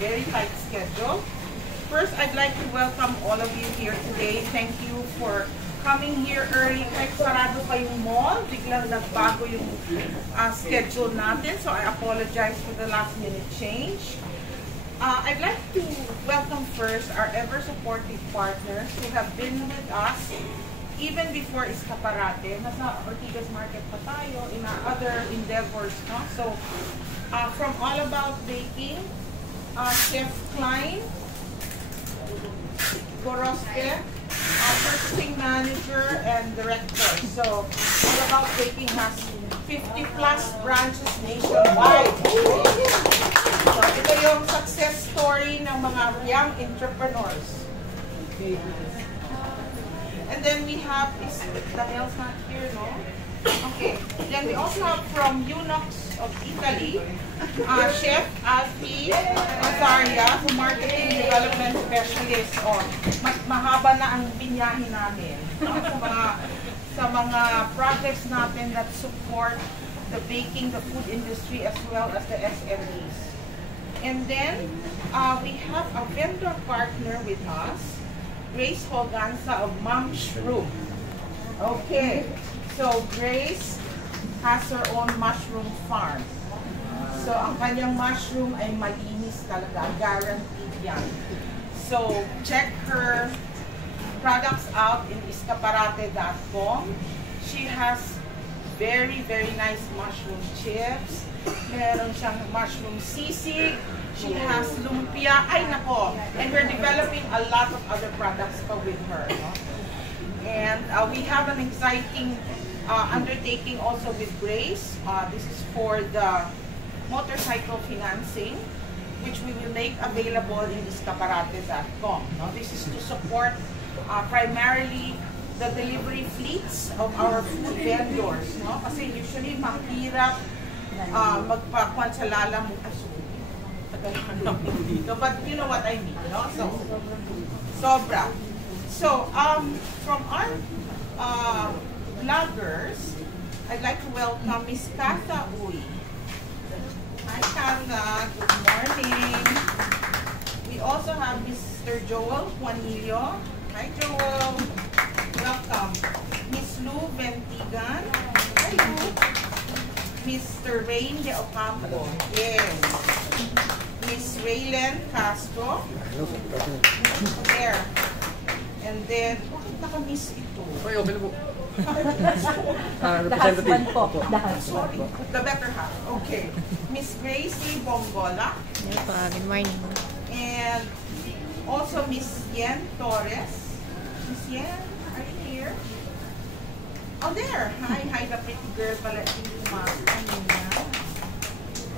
very tight schedule. First, I'd like to welcome all of you here today. Thank you for coming here early. Kahit sarado pa yung mall, biglang nagbago yung schedule natin. So I apologize for the last minute change. I'd like to welcome first our ever-supportive partners who have been with us even before Escaparate. Nasa Ortigas Market pa tayo in our other endeavors. No? So, from All About Baking, Chef Klein, Gorospe, purchasing manager and director. So, All About Baking has 50+ branches nationwide. So, ito yung success story ng mga young entrepreneurs. And then we have, Daniel's not here, no? Okay. Then we also have from Unox of Italy, Chef Alfie Azaria, who marketing development specialist. Mahaba na ang binyahin namin, no? sa mga projects natin that support the baking, the food industry, as well as the SMEs. And then we have a vendor partner with us, Grace Hoganza of Mushroom. Okay, so Grace has her own mushroom farm. So ang kanyang mushroom ay malinis talaga, guaranteed yan. So check her products out in escaparate.com. She has very nice mushroom chips. Meron siyang mushroom sisig. She has lumpia. Ay nako! And we're developing a lot of other products pa with her. No? And we have an exciting undertaking also with Grace. This is for the motorcycle financing, which we will make available in escaparate.com. No? This is to support primarily the delivery fleets of our food vendors. No? Kasi usually mahirap magpakuan sa lala mo. So, but you know what I mean, no? So, sobra. So, from our vloggers, I'd like to welcome Miss Katha Uy. Hi, Katha. Good morning. We also have Mr. Joel Juanillo. Hi, Joel. Welcome. Miss Lou Ventigan. Hi, Lou. Mr. Rain de Ocampo. Yes. Miss Raylen Castro. There. And then, bakit naka-miss ito? Ay, okay na po. The husband po. The husband. Sorry, the better half. Okay. Miss Gracie Bongola. Good morning. And also Miss Yen Torres. Miss Yen, are you here? Oh, there. Hi, the pretty girl pala.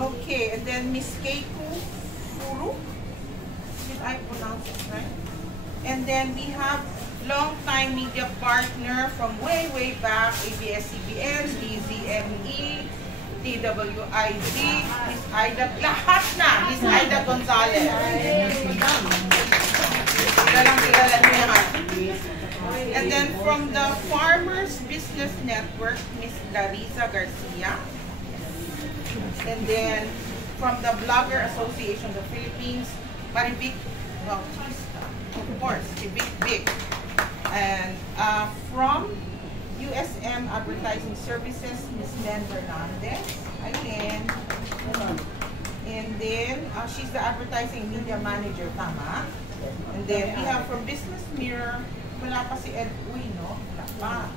Okay, and then Miss Keiko Furu. Did I pronounce it right? And then we have long-time media partner from way back, ABS-CBN, DZME, TWID, Miss Aida, lahat na, Miss Aida Gonzalez. Kilala niyo yan. And then from the Farmers Business Network, Miss Larissa Garcia. And then from the Blogger Association of the Philippines, Maribik Bautista, of course, Vic. And from USM Advertising Services, Ms. Len Hernandez. Again. And then she's the advertising media manager, tama? And then we have from Business Mirror, wala pa si Ed Uy, no? Wala pa.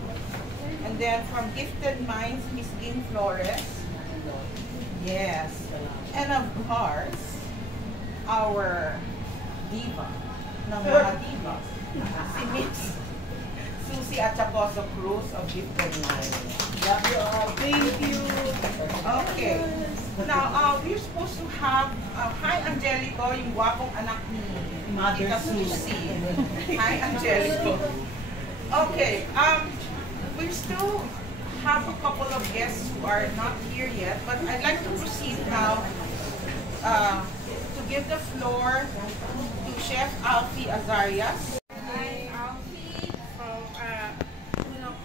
And then from Gifted Minds, Miss Gin Flores. Yes. And of course, our diva ng mga divas, si Miss Susie Achacoso Cruz of Gifted Minds. Thank you. Okay. Now, we're supposed to have, hi Angelico, yung gwapong anak ni Tita Susie. Hi Angelico. Okay. We still have a couple of guests who are not here yet, but I'd like to proceed now to give the floor to Chef Alfie Azarias. Hi, Alfie from Unox.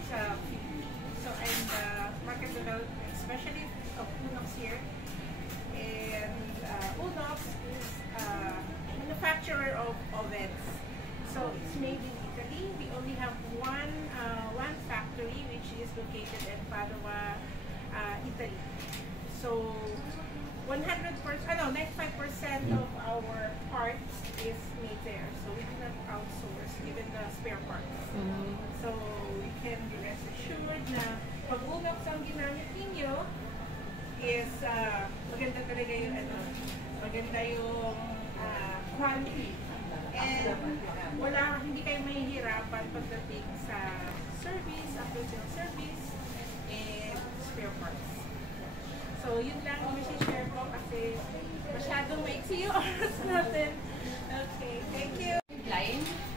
So I'm the market development specialist of Unox here. And Unox is manufacturer of ovens. So it's made in Italy. We only have one factory which is located in Padua, Italy. So 95% of our parts is made there. So we do not outsource even the spare parts. So we can be rest assured na pag Unox ang ginamit ninyo is maganda talaga yung maganda yung quality. And hindi kayo mahihirapan pagdating sa service, after-sale service, and spare parts. So, yun lang yung share ko kasi masyadong maiksi yung oras natin. Okay, thank you.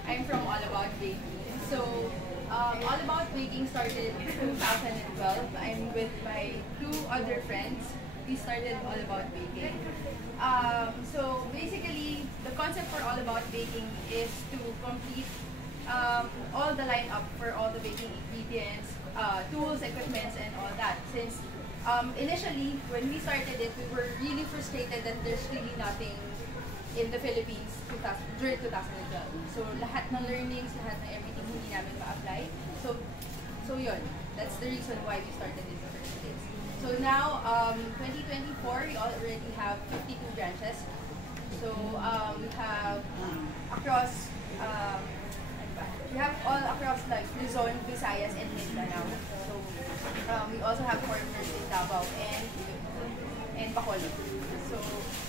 I'm from All About Baking. So, All About Baking started in 2012. I'm with my two other friends. We started All About Baking. So basically, the concept for All About Baking is to complete all the lineup for all the baking ingredients, tools, equipments, and all that. Since initially, when we started it, we were really frustrated that there's really nothing in the Philippines during 2012. So lahat ng learnings, lahat ng everything hindi namin ma-apply. So yun, that's the reason why we started in the first place. So now, 2024, we already have 52 branches. So we have across, we have all across like Luzon, Visayas, and Mindanao. So we also have partners in Davao and Bacolod. So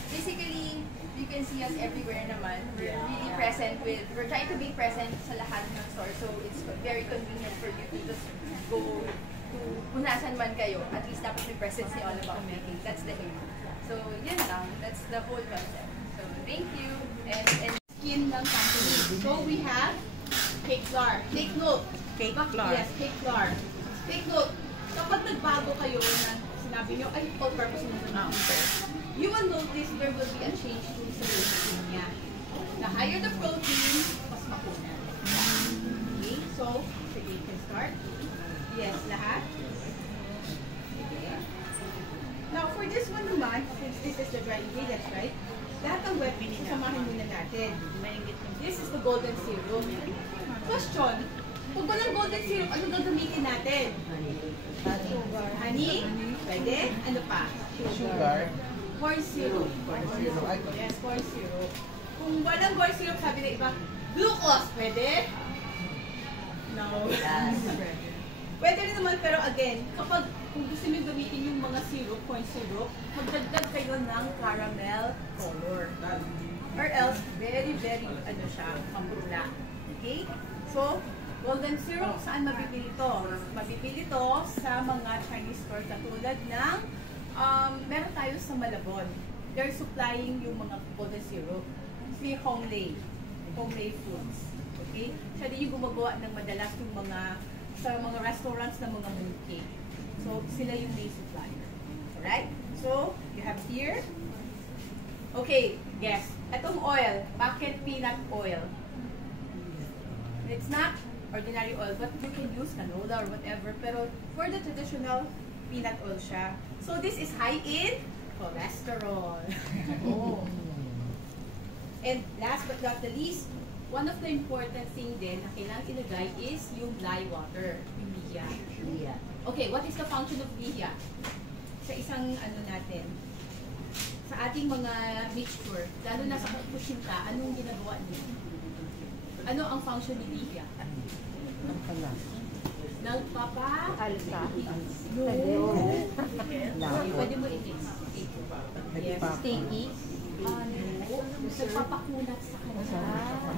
basically, you can see us everywhere naman. We're really present we're trying to be present sa lahat ng store. So it's very convenient for you to just go to kung nasan man kayo. At least dapat may presence ni All About Baking. That's the aim. So yun lang. That's the whole concept. So thank you. And Skin ng company. So we have cake flour. Take note. Cake flour. Yes, cake flour. Take note. Kapag nagbago kayo na sinabi nyo, ay, all-purpose mo na you will notice there will be a change to sa recipe niya. The higher the protein, mas makunan. Okay, so, sige, you can start. Yes, lahat. Okay. Now, for this one naman, since this is the dry ingredients, right? Lahat ng wet, samahin muna natin. This is the golden syrup. Question, pag walang golden syrup, ano gagamitin natin? Honey? Pwede? Ano pa? Sugar. Corn syrup. Yes, corn syrup. Kung walang corn syrup, sabi na iba, glucose. Pwede? No. Pwede rin naman, pero again, kapag kung gusto nyo gamitin yung mga syrup, corn syrup, magdagdag kayo ng caramel color. Or else, very, ano siya, pambula. Okay? So, golden syrup, saan mabibili to? Mabibili to sa mga Chinese store katulad ng meron tayo sa Malabon. They're supplying yung mga golden syrup. Si Honglei Foods. Okay? Siya din yung gumagawa ng madalas yung mga sa mga restaurants ng mga mooncake. So, sila yung main supplier. Alright? So, you have here. Okay, guess. Itong oil, bakit peanut oil? It's not ordinary oil, but you can use canola or whatever. Pero for the traditional, peanut oil siya. So this is high in cholesterol. Oh. And last but not the least, one of the important thing din na kailangan ilagay is yung lye water, yung liya. Okay, what is the function of liya? Sa isang ano natin, sa ating mga mixture, lalo na sa kusinta, anong ginagawa niya? Ano ang function ni liya? Nagpapa-alsa. No. Pwede mo i-mix. Yes. Sticky. Nagpapakunat sa kanya.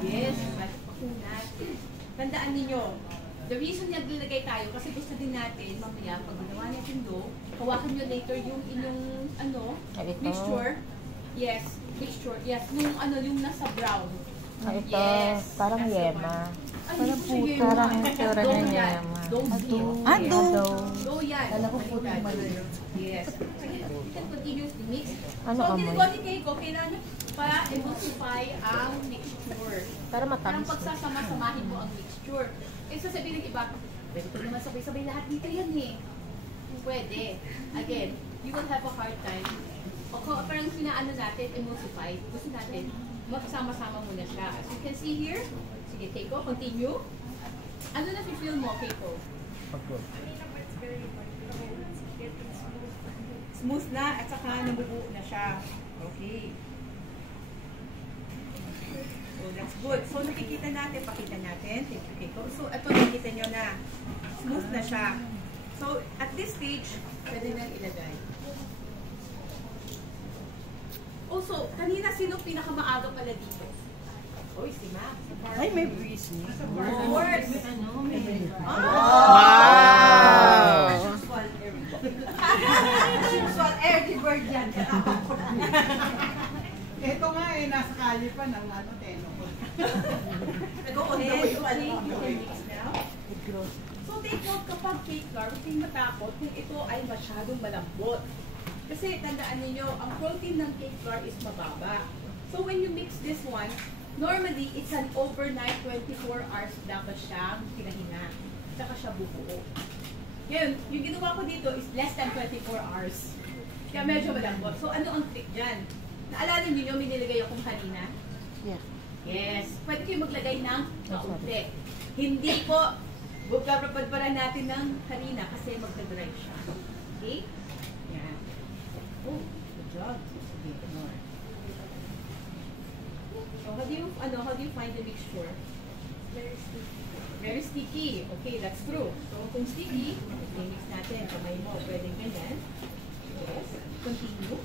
Yes, nagpapakunat. Tandaan ninyo, the reason naglalagay tayo, kasi gusto din natin, mamaya, pag ginawa natin dough, hawakan nyo later yung inyong, mixture. Yes, mixture. Yes, yung nasa brown. Ito, yes, parang yema. Parang puto. Parang itsura niya yema. Dough yan. Alam ko puto yung maliit. Yes. You can continuously mix. Ano So, amoy? ginagawa ni Keiko, kailangan pa-emulsify ang mixture. Para Parang matamis. pagsasama-samahin mo ang mixture. Eh, sasabihin ng iba, pwede ko naman sabay-sabay lahat dito yan eh. Pwede. Again, you will have a hard time. O parang sinaano natin, emulsify. Gusto natin, magsama-sama mo na siya. As you can see here, sige, Keiko, continue. Ano na feel mo, Keiko? It's very it's getting smooth. Smooth na at saka nabubuo na siya. Okay. So that's good. So nakikita natin, pakita natin. Thank you, Keiko. So ito nakikita nyo na. Smooth na siya. So at this stage, pwede na ilagay. Also, kanina sino pinakamaaga pala dito? Oy, si Max. Ay, may breeze niya. Of course. Wow! Usual early bird yan. Ito nga eh, nasa kalye pa ng ano, teno ko. Nag-on the way yung you can mix now. So take note kapag cake flour, huwag kayong matakot kung ito ay masyadong malambot. Kasi tandaan ninyo, ang protein ng cake flour is mababa. So when you mix this one, normally it's an overnight 24 hours dapat siyang pinahinga. Tsaka siya bubuo. Ngayon, yung ginawa ko dito is less than 24 hours. Kaya medyo malambot. So ano ang trick dyan? Naalala niyo may nilagay akong kanina? Yeah. Yes. Pwede kayo maglagay ng kaunti. Hindi po, bukapadparan natin ng kanina kasi magdadry siya. Okay? Yan. Oh, good job. Okay, more. So how do you find the mixture? Very sticky. Very sticky. Okay, that's true. So kung sticky, mix natin. Kamay mo, pwede ganyan. Yes. Continue.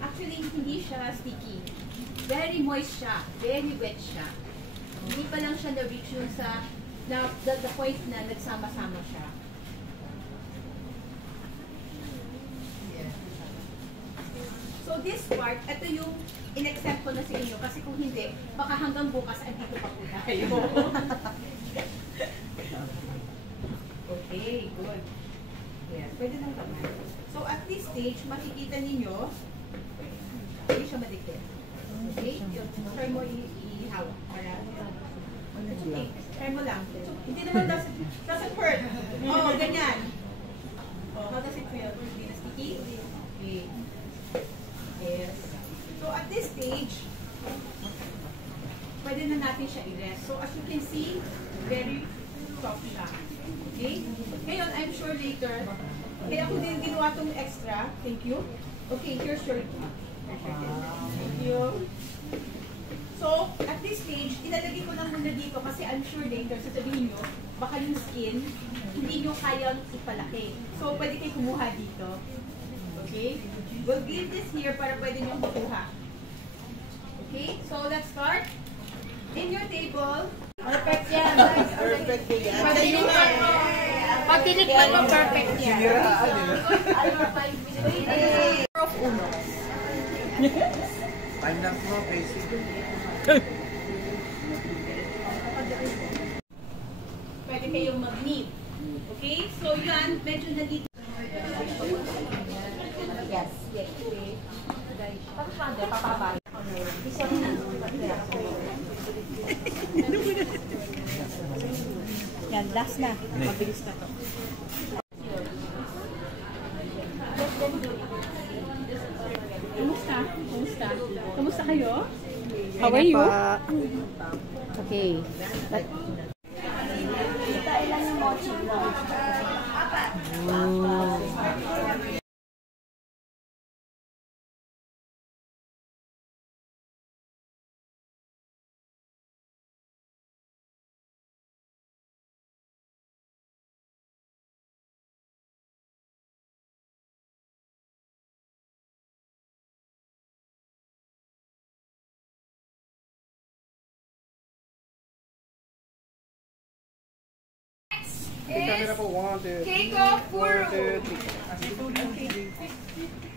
Actually, hindi siya sticky. Very moist siya. Very wet siya. Hindi pa lang siya na-reach yun sa the point na nagsama-sama siya. So this part, ito yung in-accept ko na sa inyo kasi kung hindi, baka hanggang bukas andito pa po tayo. Okay, good. Yes, pwede nang kamay. So at this stage, makikita ninyo, hindi siya madikit. Okay? Try mo ihawak para okay. Try mo lang. So, hindi naman doesn't hurt. Oh, ganyan. Oh, how does it feel? Hindi na sticky? Okay. Yes. So at this stage, pwede na natin siya i-rest. So as you can see, very soft siya. Okay? Ngayon, I'm sure later, kaya ako din ginawa itong extra. Thank you. Okay, here's your thank you. So, at this stage, ilalagay ko lang muna dito kasi I'm sure later, sasabihin nyo, baka yung skin, hindi nyo kayang ipalaki. So, pwede kayo kumuha dito. Okay? We'll give this here para pwede nyo makuha. Okay? So, let's start. In your table. Perfect yan. Perfect po yan. Pag-delete mo, perfect yan. Time lang po, basic. Pwede kayong mag-knit. Okay? So, yan, medyo nalito. Yes. Yes, okay. Papabay. Yan, last na. Mabilis na to. Kamusta? Kamusta? Kamusta kayo? How are you? Okay. Camera po, 1, 2, 3. Cake of 1, 2, 3. Okay.